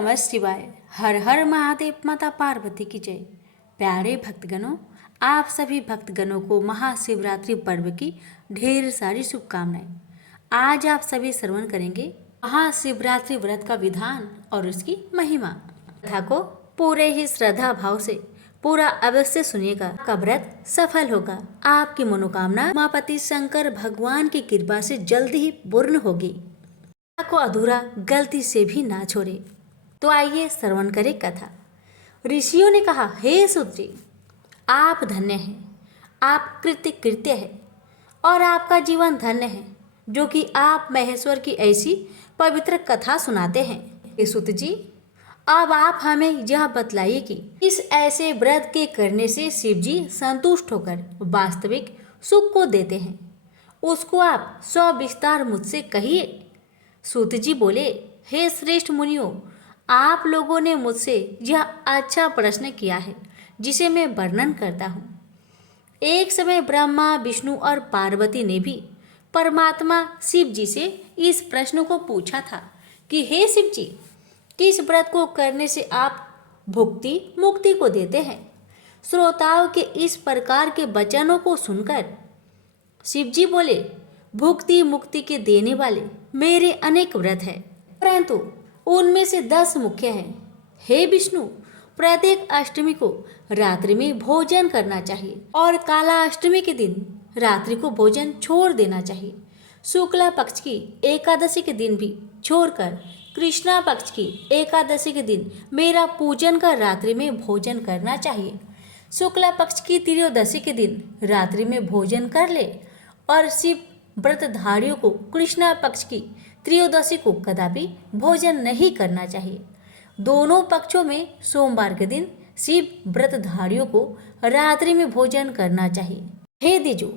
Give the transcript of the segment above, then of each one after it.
नमः शिवाय। हर हर महादेव। माता पार्वती की जय। प्यारे भक्तगणों, आप सभी भक्तगणों को महाशिवरात्रि पर्व की ढेर सारी शुभकामनाएं। आज आप सभी श्रवण करेंगे महाशिवरात्रि व्रत का विधान और उसकी महिमा। कथा को पूरे ही श्रद्धा भाव से पूरा अवश्य सुनिएगा। का व्रत सफल होगा। आपकी मनोकामना उमापति शंकर भगवान की कृपा से जल्द ही पूर्ण होगी। को अधूरा गलती से भी ना छोड़े। तो आइए श्रवण करें कथा। ऋषियों ने कहा, हे सूत जी, आप धन्य हैं, आप कृत्य कृत्य है और आपका जीवन धन्य है जो कि आप महेश्वर की ऐसी पवित्र कथा सुनाते हैं। हे सूत जी, अब आप हमें यह बतलाइए कि इस ऐसे व्रत के करने से शिव जी संतुष्ट होकर वास्तविक सुख को देते हैं, उसको आप सविस्तार मुझसे कहिए। सूत जी बोले, हे श्रेष्ठ मुनियों, आप लोगों ने मुझसे यह अच्छा प्रश्न किया है जिसे मैं वर्णन करता हूँ। एक समय ब्रह्मा, विष्णु और पार्वती ने भी परमात्मा शिव जी से इस प्रश्न को पूछा था कि हे शिव जी, किस व्रत को करने से आप भुक्ति मुक्ति को देते हैं। श्रोताओं के इस प्रकार के वचनों को सुनकर शिव जी बोले, भुक्ति मुक्ति के देने वाले मेरे अनेक व्रत हैं, परंतु उनमें से 10 मुख्य हैं। हे विष्णु, प्रत्येक अष्टमी को रात्रि में भोजन करना चाहिए और काला अष्टमी के दिन रात्रि को भोजन छोड़ देना चाहिए। शुक्ला पक्ष की एकादशी के दिन भी छोड़कर कृष्णा पक्ष की एकादशी के दिन मेरा पूजन कर रात्रि में भोजन करना चाहिए। शुक्ला पक्ष की त्रयोदशी के दिन रात्रि में भोजन कर ले और शिव व्रतधारियों को कृष्णा पक्ष की त्रयोदशी को कदापि भोजन नहीं करना चाहिए। दोनों पक्षों में सोमवार के दिन शिव व्रतधारियों को रात्रि में भोजन करना चाहिए। हे द्विजो,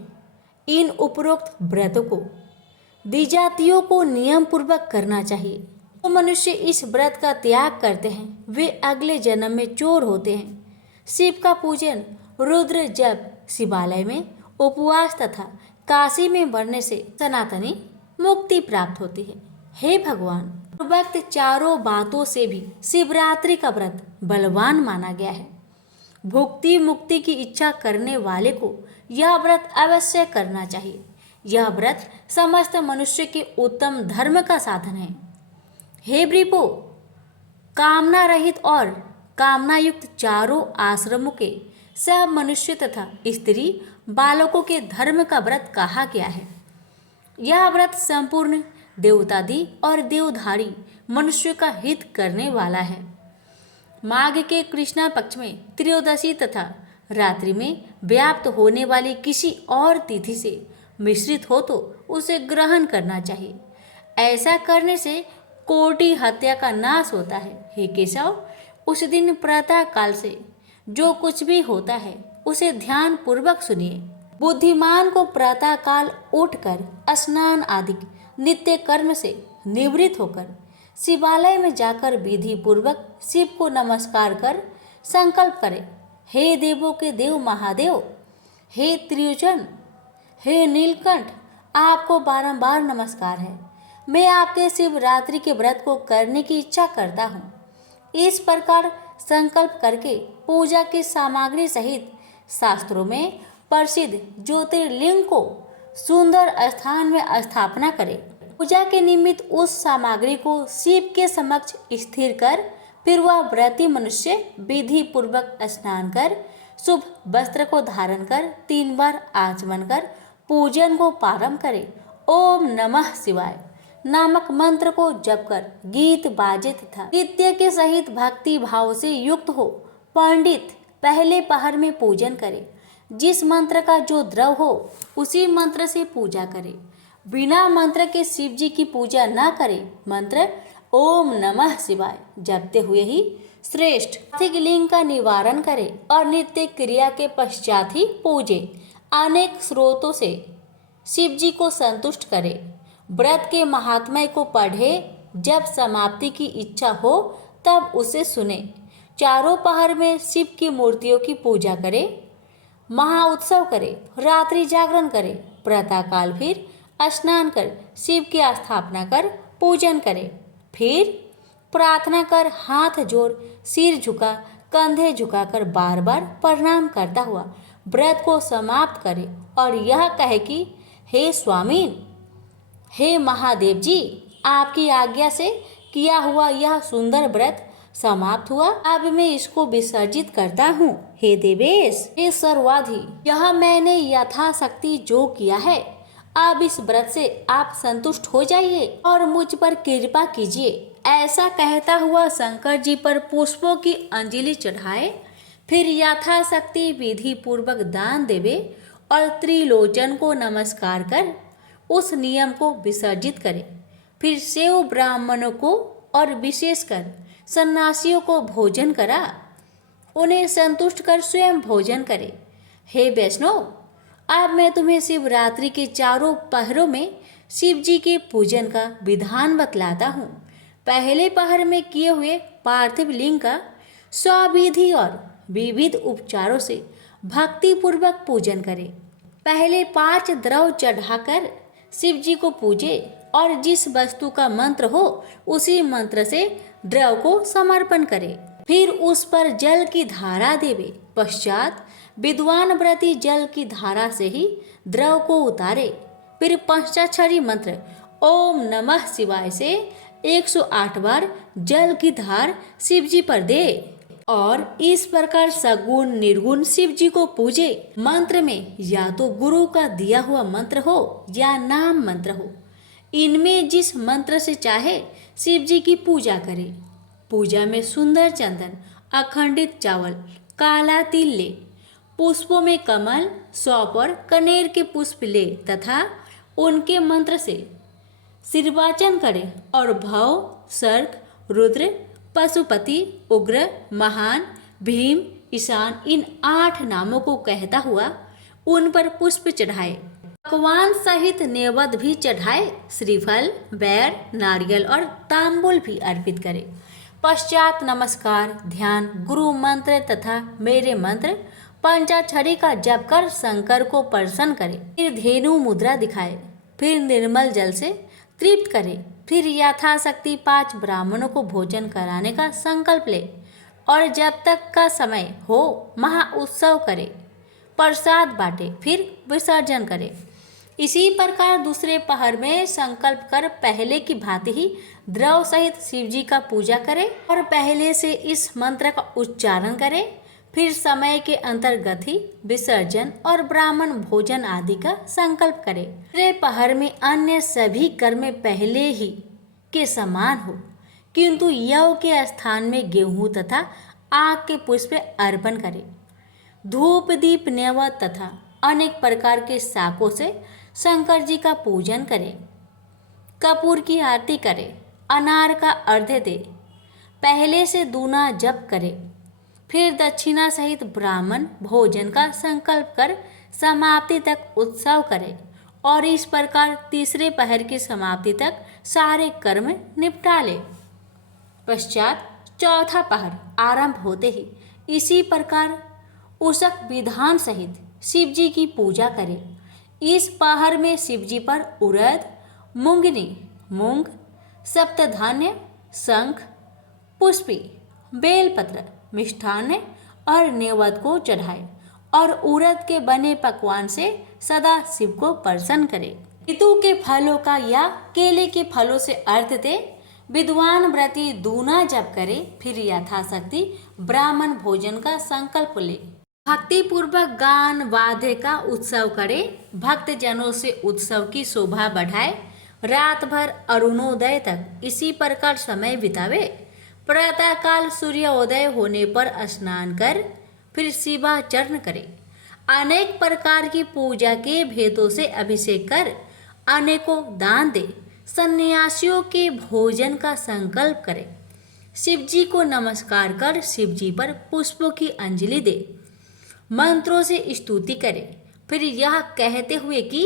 इन उपरोक्त व्रतों को द्विजातियों को नियम पूर्वक करना चाहिए। जो मनुष्य इस व्रत का त्याग करते हैं वे अगले जन्म में चोर होते हैं। शिव का पूजन, रुद्र जप, शिवालय में उपवास तथा काशी में बढ़ने से सनातनी मुक्ति प्राप्त होती है। हे भगवान, पूर्वोक्त चारों बातों से भी शिवरात्रि का व्रत बलवान माना गया है। भुक्ति मुक्ति की इच्छा करने वाले को यह व्रत अवश्य करना चाहिए। यह व्रत समस्त मनुष्य के उत्तम धर्म का साधन है। हे वृपो, कामना रहित और कामना युक्त चारों आश्रमों के सब मनुष्य तथा स्त्री बालकों के धर्म का व्रत कहा गया है। यह व्रत संपूर्ण देवतादि और देवधारी मनुष्य का हित करने वाला है। माघ के कृष्णा पक्ष में त्रयोदशी तथा रात्रि में व्याप्त होने वाली किसी और तिथि से मिश्रित हो तो उसे ग्रहण करना चाहिए। ऐसा करने से कोटि हत्या का नाश होता है। हे केशव, उस दिन प्रातः काल से जो कुछ भी होता है उसे ध्यान पूर्वक सुनिए। बुद्धिमान को प्रातः काल उठकर स्नान आदि नित्य कर्म से निवृत्त होकर शिवालय में जाकर विधि पूर्वक शिव को नमस्कार कर संकल्प करे, हे देवों के देव महादेव, हे त्रियुचन, हे नीलकंठ, आपको बारंबार नमस्कार है। मैं आपके शिवरात्रि के व्रत को करने की इच्छा करता हूँ। इस प्रकार संकल्प करके पूजा की सामग्री सहित शास्त्रों में प्रसिद्ध ज्योतिर्लिंग को सुंदर स्थान में स्थापना करें। पूजा के निमित्त उस सामग्री को शिव के समक्ष स्थिर कर फिर वह व्रती मनुष्य विधि पूर्वक स्नान कर शुभ वस्त्र को धारण कर 3 बार आचमन कर पूजन को प्रारंभ करे। ओम नमः शिवाय नामक मंत्र को जप कर गीत बाजे तथा नृत्य के सहित भक्ति भाव से युक्त हो पंडित पहले पहर में पूजन करे। जिस मंत्र का जो द्रव हो उसी मंत्र से पूजा करे। बिना मंत्र के शिव जी की पूजा न करे। मंत्र ओम नमः शिवाय जपते हुए ही श्रेष्ठ आर्थिक लिंग का निवारण करे और नित्य क्रिया के पश्चात ही पूजे। अनेक स्रोतों से शिव जी को संतुष्ट करे। व्रत के महात्म्य को पढ़े। जब समाप्ति की इच्छा हो तब उसे सुने। चारों पहर में शिव की मूर्तियों की पूजा करे। महाउत्सव करे। रात्रि जागरण करे। प्रातःकाल फिर स्नान कर शिव की स्थापना कर पूजन करे। फिर प्रार्थना कर, हाथ जोड़, सिर झुका, कंधे झुकाकर बार बार प्रणाम करता हुआ व्रत को समाप्त करे और यह कहे कि हे स्वामीन, हे महादेव जी, आपकी आज्ञा से किया हुआ यह सुंदर व्रत समाप्त हुआ। अब मैं इसको विसर्जित करता हूँ। हे देवेश, हे सर्वाधि, यह मैंने यथाशक्ति जो किया है, अब इस व्रत से आप संतुष्ट हो जाइए और मुझ पर कृपा कीजिए। ऐसा कहता हुआ शंकर जी पर पुष्पों की अंजलि चढ़ाए, फिर यथाशक्ति विधि पूर्वक दान देवे और त्रिलोचन को नमस्कार कर उस नियम को विसर्जित करे। फिर सेव ब्राह्मणों को और विशेषकर सन्यासियों को भोजन करा, उन्हें संतुष्ट कर स्वयं भोजन करे। हे वैष्णव, अब मैं तुम्हें शिवरात्रि के चारों पहरों में शिव जी के पूजन का विधान बतलाता हूँ। पहले पहर में किए हुए पार्थिव लिंग का स्वविधि और विविध उपचारों से भक्ति पूर्वक पूजन करें। पहले 5 द्रव चढ़ाकर शिव जी को पूजे और जिस वस्तु का मंत्र हो उसी मंत्र से द्रव को समर्पण करे। फिर उस पर जल की धारा देवे। पश्चात विद्वान व्रती जल की धारा से ही द्रव को उतारे। फिर पंचाक्षरी मंत्र ओम नमः शिवाय से 108 बार जल की धार शिव जी पर दे और इस प्रकार सगुण निर्गुण शिव जी को पूजे। मंत्र में या तो गुरु का दिया हुआ मंत्र हो या नाम मंत्र हो, इनमें जिस मंत्र से चाहे शिव जी की पूजा करे। पूजा में सुंदर चंदन, अखंडित चावल, काला तिल ले, पुष्पों में कमल, सौंफ और कनेर के पुष्प ले तथा उनके मंत्र से सिरवाचन करे और भव, सर्ग, रुद्र, पशुपति, उग्र, महान, भीम, ईशान इन 8 नामों को कहता हुआ उन पर पुष्प चढ़ाए। पकवान सहित नैवेद्य भी चढ़ाए। श्रीफल, बैर, नारियल और तांबुल भी अर्पित करे। पश्चात नमस्कार, ध्यान, गुरु मंत्र तथा मेरे मंत्र पंचाक्षरी का जप कर शंकर को प्रसन्न करे। फिर धेनु मुद्रा दिखाए। फिर निर्मल जल से तृप्त करे। फिर यथाशक्ति 5 ब्राह्मणों को भोजन कराने का संकल्प ले और जब तक का समय हो महा उत्सव करे, प्रसाद बांटे, फिर विसर्जन करे। इसी प्रकार दूसरे पहर में संकल्प कर पहले की भांति ही द्रव सहित शिव जी का पूजा करे और पहले से इस मंत्र का उच्चारण करे। फिर समय के अंतर्गत ही विसर्जन और ब्राह्मण भोजन आदि का संकल्प करे। दूसरे पहर में अन्य सभी कर्म पहले ही के समान हो, किंतु यव के स्थान में गेहूं तथा आग के पुष्प अर्पण करे। धूप, दीप, नैवेद्य तथा अनेक प्रकार के शाकों से शंकर जी का पूजन करे। कपूर की आरती करे। अनार का अर्घ्य दे। पहले से दूना जप करे। फिर दक्षिणा सहित ब्राह्मण भोजन का संकल्प कर समाप्ति तक उत्सव करे और इस प्रकार तीसरे पहर की समाप्ति तक सारे कर्म निपटा ले। पश्चात चौथा पहर आरंभ होते ही इसी प्रकार उषक विधान सहित शिव जी की पूजा करे। इस पहर में शिव जी पर उड़द, मूंगनी, मूंग, सप्तधान्य, शंख, पुष्पी, बेलपत्र, मिष्ठान्न और नैवेद्य को चढ़ाए और उड़द के बने पकवान से सदा शिव को प्रसन्न करे। ऋतु के फलों का या केले के फलों से अर्घ्य दे। विद्वान व्रती दूना जप करे। फिर यथाशक्ति ब्राह्मण भोजन का संकल्प ले। भक्ति पूर्वक गान वाद्य का उत्सव करे। भक्त जनों से उत्सव की शोभा बढ़ाए। रात भर अरुणोदय तक इसी प्रकार समय बितावे। प्रातःकाल सूर्योदय होने पर स्नान कर फिर शिवाचरण करे। अनेक प्रकार की पूजा के भेदों से अभिषेक कर अनेकों दान दे। सन्यासियों के भोजन का संकल्प करे। शिव जी को नमस्कार कर शिव जी पर पुष्पों की अंजलि दे। मंत्रों से स्तुति करे। फिर यह कहते हुए कि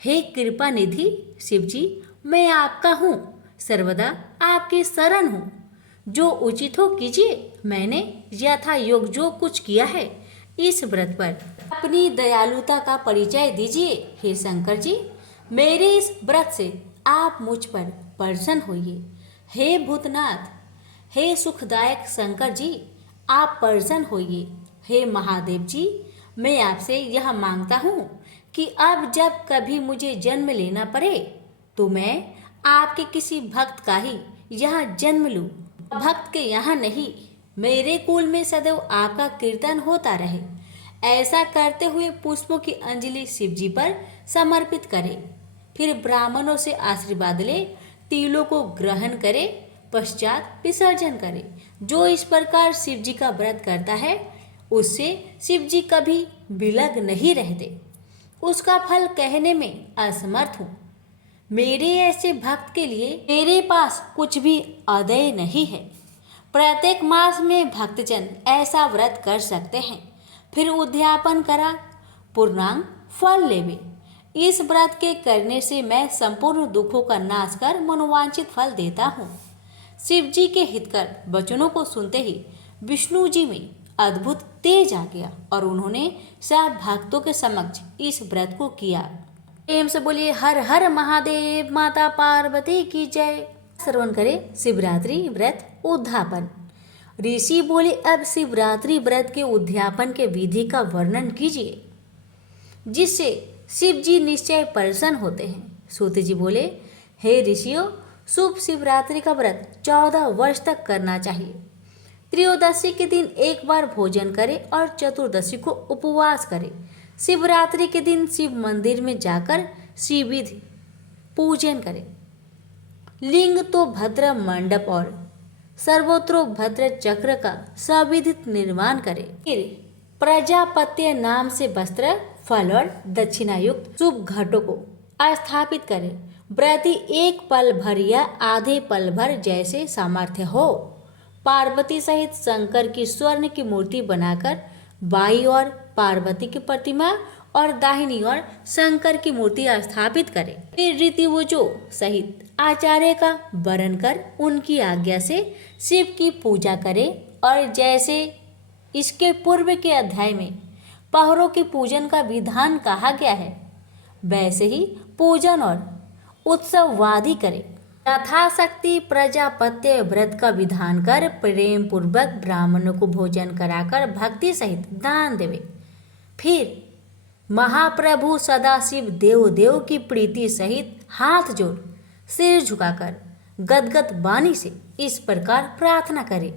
हे कृपा निधि शिव जी, मैं आपका हूँ, सर्वदा आपकी शरण हूँ। जो उचित हो कीजिए। मैंने यथा योग जो कुछ किया है इस व्रत पर अपनी दयालुता का परिचय दीजिए। हे शंकर जी, मेरे इस व्रत से आप मुझ पर प्रसन्न होइए। हे भूतनाथ, हे सुखदायक शंकर जी, आप प्रसन्न होइए। हे महादेव जी, मैं आपसे यह मांगता हूँ कि अब जब कभी मुझे जन्म लेना पड़े तो मैं आपके किसी भक्त का ही यहाँ जन्म लूँ, भक्त के यहाँ नहीं। मेरे कुल में सदैव आपका कीर्तन होता रहे। ऐसा करते हुए पुष्पों की अंजलि शिव जी पर समर्पित करे। फिर ब्राह्मणों से आशीर्वाद ले, तिलों को ग्रहण करे, पश्चात विसर्जन करे। जो इस प्रकार शिव जी का व्रत करता है उससे शिव जी कभी विलग नहीं रहते। उसका फल कहने में असमर्थ हूँ। मेरे ऐसे भक्त के लिए मेरे पास कुछ भी अदेय नहीं है। प्रत्येक मास में भक्तजन ऐसा व्रत कर सकते हैं, फिर उद्यापन करा पूर्णांग फल लेवे। इस व्रत के करने से मैं संपूर्ण दुखों का नाश कर मनोवांछित फल देता हूँ। शिव जी के हितकर वचनों को सुनते ही विष्णु जी में अद्भुत तेज आ गया और उन्होंने सब भक्तों के समक्ष इस व्रत को किया। प्रेम से बोलिए हर हर महादेव, माता पार्वती की जय। श्रवण करें शिवरात्रि व्रत उद्यापन। ऋषि बोले, अब शिवरात्रि व्रत के उद्यापन के विधि का वर्णन कीजिए जिससे शिव जी निश्चय प्रसन्न होते हैं। सूत जी बोले, हे ऋषियों, शुभ शिवरात्रि का व्रत 14 वर्ष तक करना चाहिए। त्रयोदशी के दिन एक बार भोजन करें और चतुर्दशी को उपवास करें। शिवरात्रि के दिन शिव मंदिर में जाकर शिवविधि पूजन करें। लिंग तो भद्र मंडप और सर्वोत्रो भद्र चक्र का सविधित निर्माण करें। फिर प्रजापत्य नाम से वस्त्र, फल और दक्षिणा युक्त शुभ घटों को स्थापित करें। व्रती एक पल भर या आधे पल भर जैसे सामर्थ्य हो पार्वती सहित शंकर की स्वर्ण की मूर्ति बनाकर बाईं ओर पार्वती की प्रतिमा और दाहिनी ओर शंकर की मूर्ति स्थापित करें। फिर ऋतिवजों सहित आचार्य का वरण कर उनकी आज्ञा से शिव की पूजा करें और जैसे इसके पूर्व के अध्याय में पहरों के पूजन का विधान कहा गया है वैसे ही पूजन और उत्सववादी करें। यथाशक्ति प्रजापत्य व्रत का विधान कर प्रेम पूर्वक ब्राह्मणों को भोजन कराकर भक्ति सहित दान देवे। फिर महाप्रभु सदाशिव देव की प्रीति सहित हाथ जोड़ सिर झुकाकर गदगद वाणी से इस प्रकार प्रार्थना करें,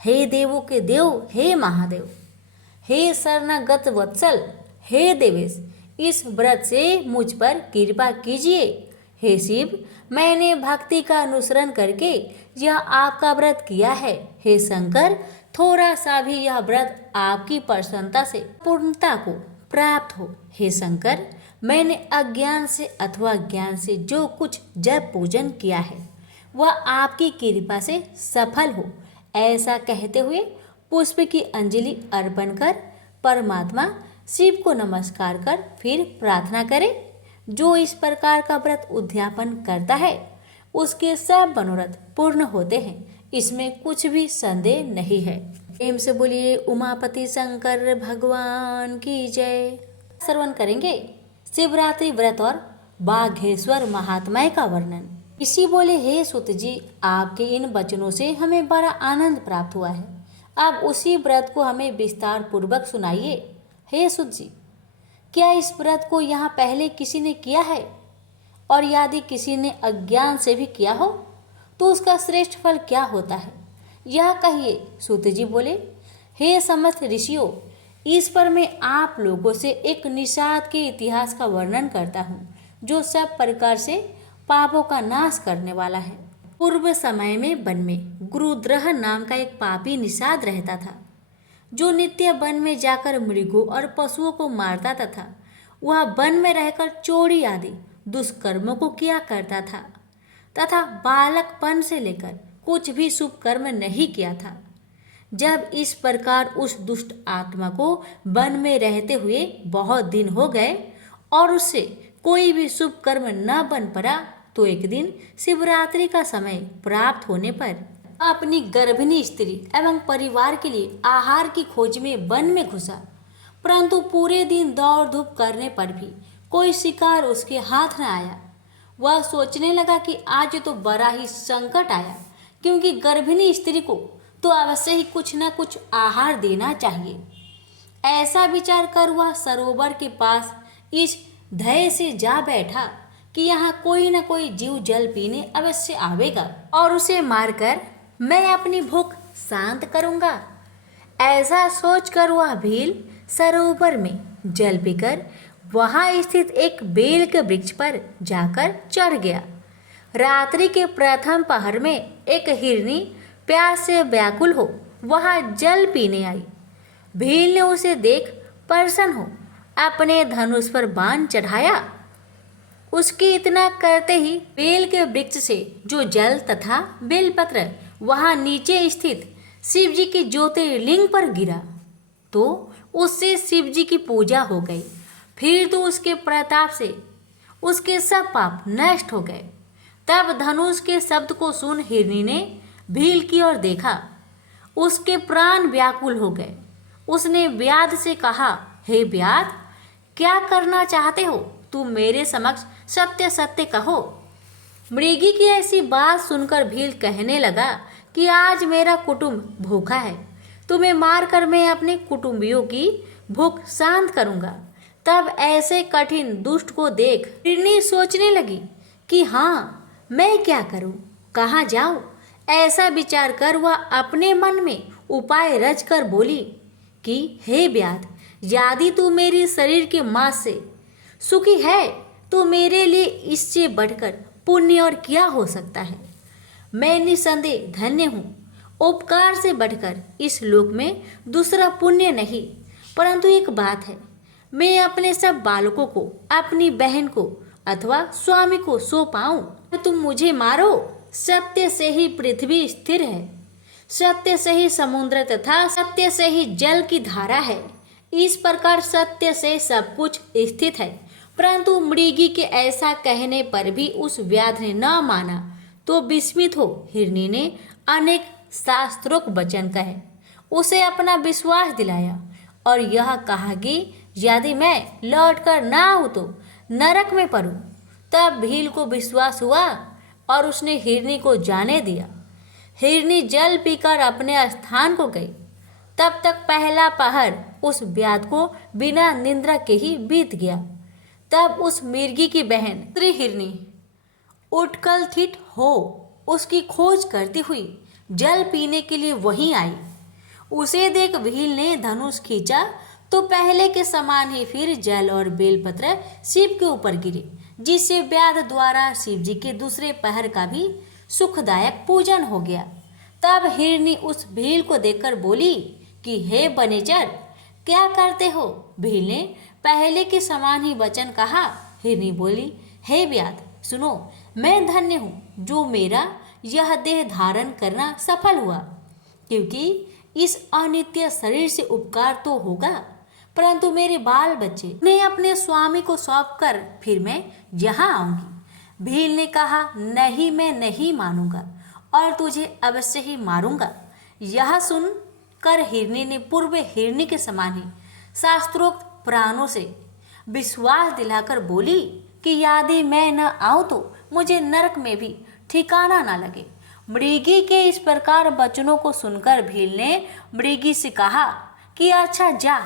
हे देवों के देव, हे महादेव, हे शरणागत वत्सल, हे देवेश, इस व्रत से मुझ पर कृपा कीजिए। हे शिव, मैंने भक्ति का अनुसरण करके यह आपका व्रत किया है। हे शंकर, थोड़ा सा भी यह व्रत आपकी प्रसन्नता से पूर्णता को प्राप्त हो। हे शंकर, मैंने अज्ञान से अथवा ज्ञान से जो कुछ जप पूजन किया है वह आपकी कृपा से सफल हो। ऐसा कहते हुए पुष्प की अंजलि अर्पण कर परमात्मा शिव को नमस्कार कर फिर प्रार्थना करें। जो इस प्रकार का व्रत उद्यापन करता है उसके सब मनोरथ पूर्ण होते हैं, इसमें कुछ भी संदेह नहीं है। प्रेम से बोलिए उमापति शंकर भगवान की जय। श्रवण करेंगे शिवरात्रि व्रत और बाघेश्वर महात्म्य का वर्णन। ऋषि बोले, हे सुत जी, आपके इन वचनों से हमें बड़ा आनंद प्राप्त हुआ है। अब उसी व्रत को हमें विस्तार पूर्वक सुनाइए। हे सुत जी, क्या इस व्रत को यहाँ पहले किसी ने किया है? और यदि किसी ने अज्ञान से भी किया हो तो उसका श्रेष्ठ फल क्या होता है, यह कहिए। सूत जी बोले, हे समस्त ऋषियों, इस पर मैं आप लोगों से एक निषाद के इतिहास का वर्णन करता हूँ जो सब प्रकार से पापों का नाश करने वाला है। पूर्व समय में वन में गुरुद्रह नाम का एक पापी निषाद रहता था जो नित्य वन में जाकर मृगों और पशुओं को मारता तथा वह वन में रहकर चोरी आदि दुष्कर्मों को किया करता था तथा बालकपन से लेकर कुछ भी शुभ कर्म नहीं किया था। जब इस प्रकार उस दुष्ट आत्मा को वन में रहते हुए बहुत दिन हो गए और उससे कोई भी शुभ कर्म न बन पड़ा तो एक दिन शिवरात्रि का समय प्राप्त होने पर अपनी गर्भिणी स्त्री एवं परिवार के लिए आहार की खोज में वन में घुसा, परंतु पूरे दिन दौड़ धूप करने पर भी कोई शिकार उसके हाथ न आया। वह सोचने लगा कि आज तो बड़ा ही संकट आया, क्योंकि गर्भिणी स्त्री को तो अवश्य ही कुछ न कुछ आहार देना चाहिए। ऐसा विचार कर वह सरोवर के पास इस धैर्य से जा बैठा कि यहाँ कोई न कोई जीव जल पीने अवश्य आवेगा और उसे मारकर मैं अपनी भूख शांत करूँगा। ऐसा सोचकर वह भील सरोवर में जल पीकर वहाँ स्थित एक बेल के वृक्ष पर जाकर चढ़ गया। रात्रि के प्रथम पहर में एक हिरनी प्यास से व्याकुल हो वहाँ जल पीने आई। भील ने उसे देख प्रसन्न हो अपने धनुष पर बाण चढ़ाया। उसके इतना करते ही बेल के वृक्ष से जो जल तथा बेलपत्र वहाँ नीचे स्थित शिव जी के ज्योतिर्लिंग पर गिरा तो उससे शिव जी की पूजा हो गई। फिर तो उसके प्रताप से उसके सब पाप नष्ट हो गए। तब धनुष के शब्द को सुन हिरनी ने भील की ओर देखा। उसके प्राण व्याकुल हो गए। उसने व्याध से कहा, हे व्याध, क्या करना चाहते हो? तुम मेरे समक्ष सत्य सत्य कहो। मृगी की ऐसी बात सुनकर भील कहने लगा कि आज मेरा कुटुंब भूखा है, तुम्हें मारकर मैं अपने कुटुंबियों की भूख शांत करूंगा। तब ऐसे कठिन दुष्ट को देख हिरनी सोचने लगी कि हाँ, मैं क्या करूं, कहाँ जाऊं। ऐसा विचार कर वह अपने मन में उपाय रच कर बोली कि हे व्याध, यदि तू मेरे शरीर के मांस से सुखी है तो मेरे लिए इससे बढ़कर पुण्य और क्या हो सकता है। मैं निसंदेह धन्य हूँ। उपकार से बढ़कर इस लोक में दूसरा पुण्य नहीं। परंतु एक बात है, मैं अपने सब बालकों को, अपनी बहन को अथवा स्वामी को सौंप आऊं। तुम मुझे मारो। सत्य से ही पृथ्वी स्थिर है, सत्य से ही समुद्र तथा सत्य से ही जल की धारा है। इस प्रकार सत्य से सब कुछ स्थित है। परंतु मृगी के ऐसा कहने पर भी उस व्याध ने न माना तो विस्मित हो हिरनी ने अनेक शास्त्रोक्त वचन कहे, उसे अपना विश्वास दिलाया और यह कहा कि यदि मैं लौटकर ना आऊं तो नरक में पड़ूं। तब भील को विश्वास हुआ और उसने हिरनी को जाने दिया। हिरनी जल पीकर अपने स्थान को गई। तब तक पहला पहर उस व्याध को बिना निंद्रा के ही बीत गया। तब उस मिर्गी की बहन स्त्री हिरनी उठकलथित हो उसकी खोज करती हुई जल पीने के लिए वहीं आई। उसे देख भील ने धनुष खींचा तो पहले के समान ही फिर जल और बेलपत्र शिव के ऊपर गिरे, जिससे व्याध द्वारा शिव जी के दूसरे पहर का भी सुखदायक पूजन हो गया। तब हिरनी उस भील को देखकर बोली कि हे बनेचर, क्या करते हो? भील ने पहले के समान ही वचन कहा। हिरनी बोली, हे व्याध, सुनो, मैं धन्य हूँ जो मेरा यह देह धारण करना सफल हुआ, क्योंकि इस अनित्य शरीर से उपकार तो होगा, परंतु मेरे बाल बच्चे ने अपने स्वामी को सौंप कर फिर मैं यहाँ आऊंगी। भील ने कहा, नहीं, मैं नहीं मानूंगा और तुझे अवश्य ही मारूंगा। यह सुन कर हिरनी ने पूर्व हिरनी के समान ही शास्त्रोक्त प्राणों से विश्वास दिलाकर बोली कि यदि मैं न आऊं तो मुझे नरक में भी ठिकाना न लगे। मृगी के इस प्रकार वचनों को सुनकर भील ने मृगी से कहा कि अच्छा जा।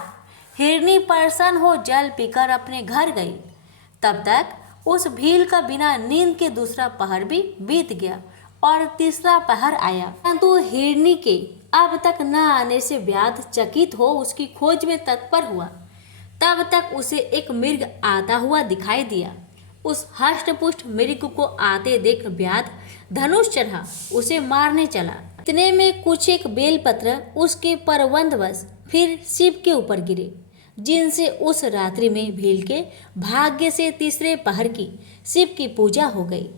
हिरनी प्रसन्न हो जल पीकर अपने घर गई। तब तक उस भील का बिना नींद के दूसरा पहर भी बीत गया और तीसरा पहर आया, परंतु हिरनी के अब तक न आने से व्याध चकित हो उसकी खोज में तत्पर हुआ। तब तक उसे एक मृग आता हुआ दिखाई दिया। उस हष्टपुष्ट मृग को आते देख व्याध धनुष चढ़ा उसे मारने चला। इतने में कुछ एक बेलपत्र उसके परवंधवश फिर शिव के ऊपर गिरे, जिनसे उस रात्रि में भील के भाग्य से तीसरे पहर की शिव की पूजा हो गई।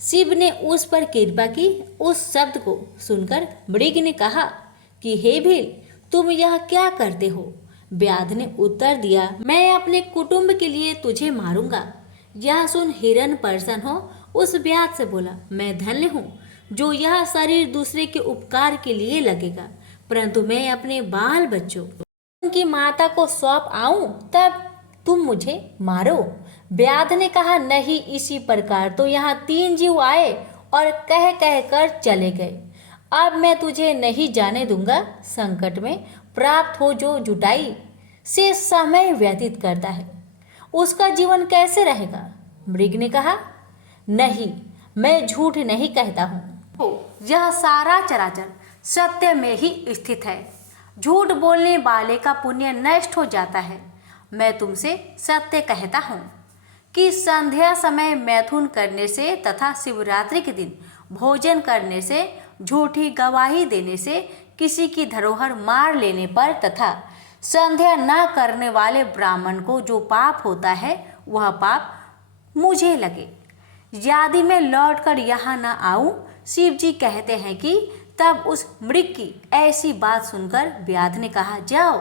शिव ने उस पर कृपा की। उस शब्द को सुनकर मृग ने कहा कि हे भील, तुम यह क्या करते हो? व्याध ने उत्तर दिया, मैं अपने कुटुंब के लिए तुझे मारूंगा। यह सुन हिरण प्रसन्न हो उस व्याध से बोला, मैं धन्य हूँ जो यह शरीर दूसरे के उपकार के लिए लगेगा, परंतु मैं अपने बाल बच्चों उनकी माता को सौंप आऊं तब तुम मुझे मारो। व्याध ने कहा, नहीं, इसी प्रकार तो यहाँ 3 जीव आए और कह कह कर चले गए। अब मैं तुझे नहीं जाने दूंगा। संकट में प्राप्त हो जो जुटाई से समय व्यतीत करता है, उसका जीवन कैसे रहेगा? मृग ने कहा, नहीं, मैं झूठ नहीं कहता हूँ। यह सारा चराचर सत्य में ही स्थित है। झूठ बोलने वाले का पुण्य नष्ट हो जाता है। मैं तुमसे सत्य कहता हूँ कि संध्या समय मैथुन करने से तथा शिवरात्रि के दिन भोजन करने से, झूठी गवाही देने से, किसी की धरोहर मार लेने पर तथा संध्या न करने वाले ब्राह्मण को जो पाप होता है वह पाप मुझे लगे। यदि मैं लौटकर यहाँ न आऊँ, शिव जी कहते हैं कि तब उस मृग की ऐसी बात सुनकर व्याध ने कहा, जाओ।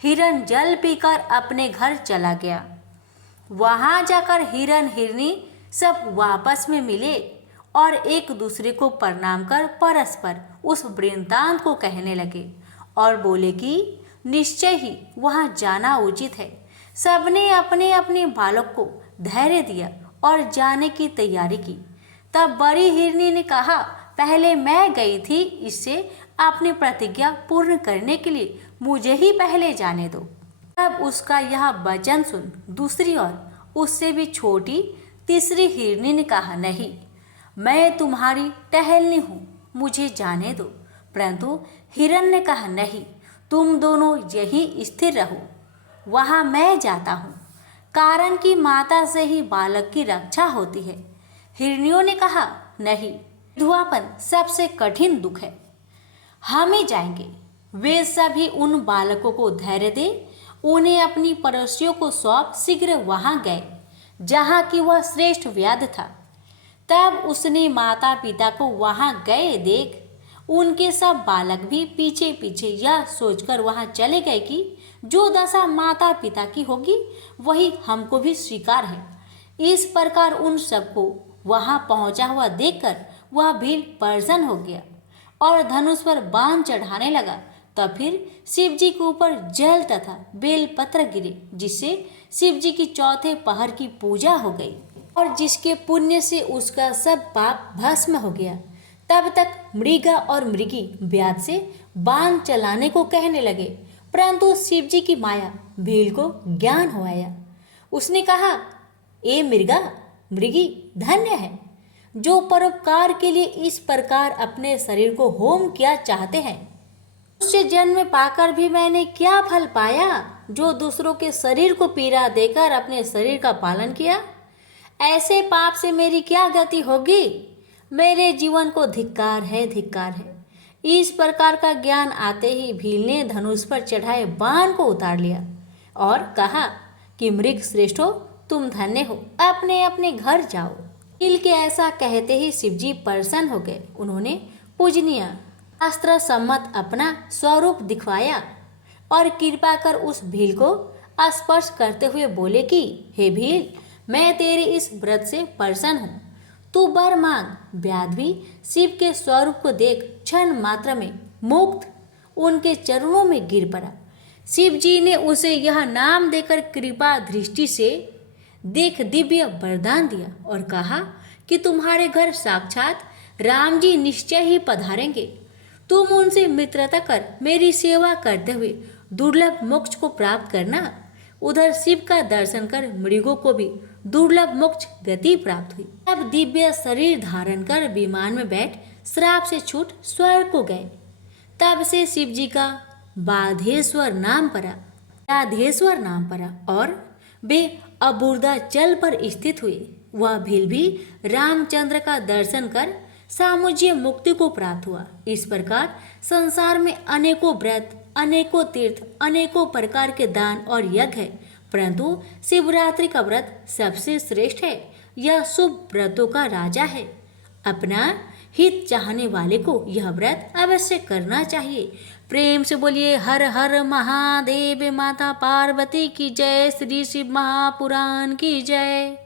हिरण जल पीकर अपने घर चला गया। वहां जाकर हिरण हिरनी सब वापस में मिले और एक दूसरे को प्रणाम कर परस्पर उस वृत्तांत को कहने लगे और बोले कि निश्चय ही वहां जाना उचित है। सबने अपने अपने बालक को धैर्य दिया और जाने की तैयारी की। तब बड़ी हिरनी ने कहा, पहले मैं गई थी, इससे अपनी प्रतिज्ञा पूर्ण करने के लिए मुझे ही पहले जाने दो। तब उसका यह वचन सुन दूसरी ओर उससे भी छोटी तीसरी हिरनी ने कहा, नहीं, मैं तुम्हारी टहलनी हूँ, मुझे जाने दो। परंतु हिरण ने कहा, नहीं, तुम दोनों यहीं स्थिर रहो, वहाँ मैं जाता हूँ, कारण कि माता से ही बालक की रक्षा होती है। हिरनियों ने कहा, नहीं, विधवापन सबसे कठिन दुख है, हम ही जाएंगे। वे सभी उन बालकों को धैर्य दे उन्हें अपनी पड़ोसियों को सौंप शीघ्र वहां गए जहां की वह श्रेष्ठ व्याध था। तब उसने माता पिता को वहां गए देख उनके सब बालक भी पीछे पीछे यह सोचकर वहां चले गए कि जो दशा माता पिता की होगी वही हमको भी स्वीकार है। इस प्रकार उन सबको वहां पहुंचा हुआ देखकर वह भील प्रसन्न हो गया और धनुष पर बाण चढ़ाने लगा। तब फिर शिव जी के ऊपर जल तथा बेल पत्र गिरे, जिससे शिव जी की चौथे पहर की पूजा हो गई और जिसके पुण्य से उसका सब पाप भस्म हो गया। तब तक मृगा और मृगी व्याध से बाण चलाने को कहने लगे, परंतु शिव जी की माया भील को ज्ञान हो आया। उसने कहा, ए मृगा मृगी, धन्य है जो परोपकार के लिए इस प्रकार अपने शरीर को होम किया चाहते हैं। उससे जन्म पाकर भी मैंने क्या फल पाया जो दूसरों के शरीर को पीड़ा देकर अपने शरीर का पालन किया? ऐसे पाप से मेरी क्या गति होगी? मेरे जीवन को धिक्कार है, धिक्कार है। इस प्रकार का ज्ञान आते ही भील ने धनुष पर चढ़ाए बाण को उतार लिया और कहा कि मृग श्रेष्ठो, तुम धन्य हो, अपने अपने घर जाओ। भील के ऐसा कहते ही शिवजी प्रसन्न हो गए। उन्होंने पूजनीय शास्त्र सम्मत अपना स्वरूप दिखवाया और कृपा कर उस भील को स्पर्श करते हुए बोले कि हे भील, मैं तेरे इस व्रत से प्रसन्न हूँ, तू वर मांग। व्याध भी शिव के स्वरूप को देख क्षण मात्र में मुक्त उनके चरणों में गिर पड़ा। शिव जी ने उसे यह नाम देकर कृपा दृष्टि से देख दिव्य वरदान दिया और कहा कि तुम्हारे घर साक्षात राम जी निश्चय ही पधारेंगे। तुम उनसे मित्रता कर मेरी सेवा करते हुए दुर्लभ मोक्ष को प्राप्त करना। उधर शिव का दर्शन कर मृगों को भी दुर्लभ मोक्ष गति प्राप्त हुई। अब दिव्य शरीर धारण कर विमान में बैठ श्राप से छूट स्वर्ग को गए। तब से शिव जी का बाधेश्वर नाम पड़ा और वे अबुर्दा जल पर स्थित हुए। वह भील भी रामचंद्र का दर्शन कर सामुज्य मुक्ति को प्राप्त हुआ। इस प्रकार संसार में अनेकों व्रत, अनेकों तीर्थ, अनेकों प्रकार के दान और यज्ञ है, परंतु शिवरात्रि का व्रत सबसे श्रेष्ठ है। यह शुभ व्रतों का राजा है। अपना हित चाहने वाले को यह व्रत अवश्य करना चाहिए। प्रेम से बोलिए हर हर महादेव। माता पार्वती की जय। श्री शिव महापुराण की जय।